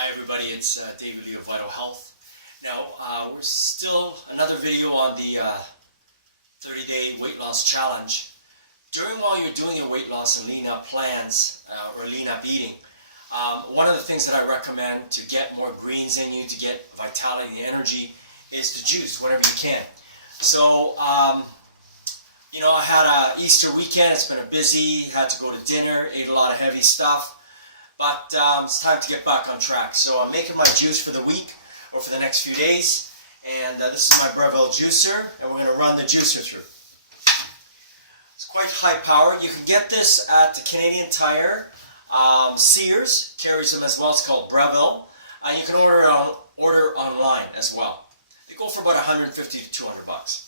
Hi everybody, it's David Lee of Vital Health. Now, we're still another video on the 30-day weight loss challenge. While you're doing your weight loss and lean up plans or lean up eating, one of the things that I recommend to get more greens in you, to get vitality and energy, is to juice whenever you can. So, I had an Easter weekend. It's been a busy, had to go to dinner, ate a lot of heavy stuff. But it's time to get back on track. So I'm making my juice for the week or for the next few days. And this is my Breville juicer, and we're going to run the juicer through. It's quite high power. You can get this at the Canadian Tire. Sears carries them as well. It's called Breville. And you can order online as well. They go for about $150 to $200.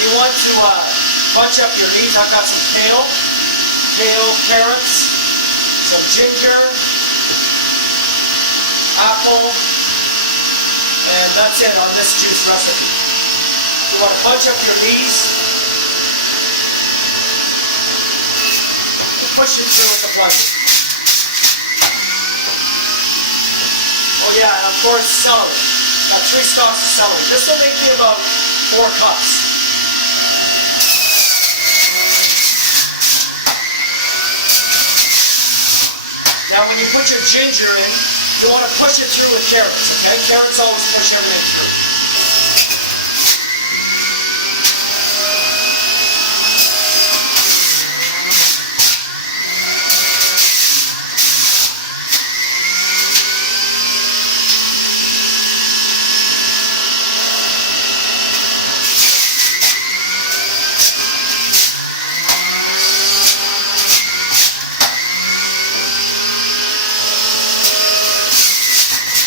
You want to bunch up your meat. I've got some kale, carrots, some ginger, apple, and that's it on this juice recipe. You want to bunch up your peas and push it through with the blender. Oh yeah, and of course celery. Got 3 stalks of celery. This will make me about 4 cups. Now when you put your ginger in, you want to push it through with carrots, okay? Carrots always push everything through.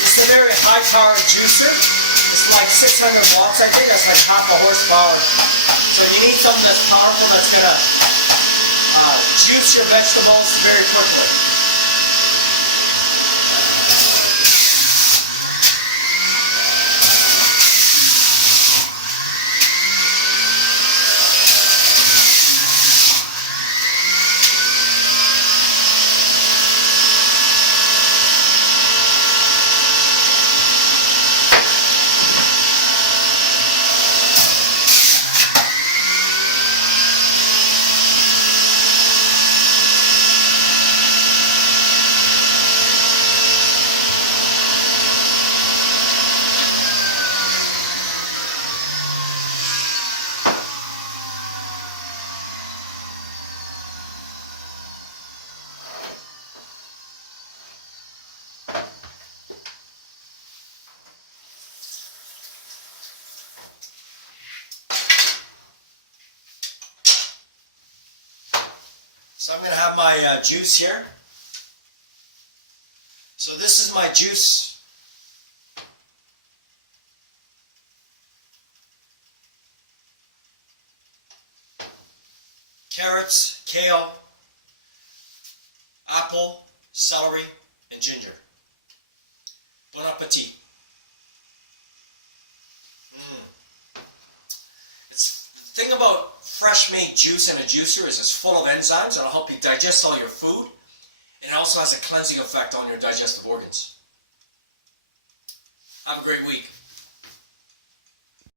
It's a very high-powered juicer. It's like 600 watts, I think. That's like half a horsepower. So you need something that's powerful that's going to juice your vegetables very quickly. So I'm going to have my juice here. So this is my juice. Carrots, kale, apple, celery, and ginger. Bon appetit. The thing about fresh made juice in a juicer is it's full of enzymes that'll help you digest all your food, and it also has a cleansing effect on your digestive organs. Have a great week.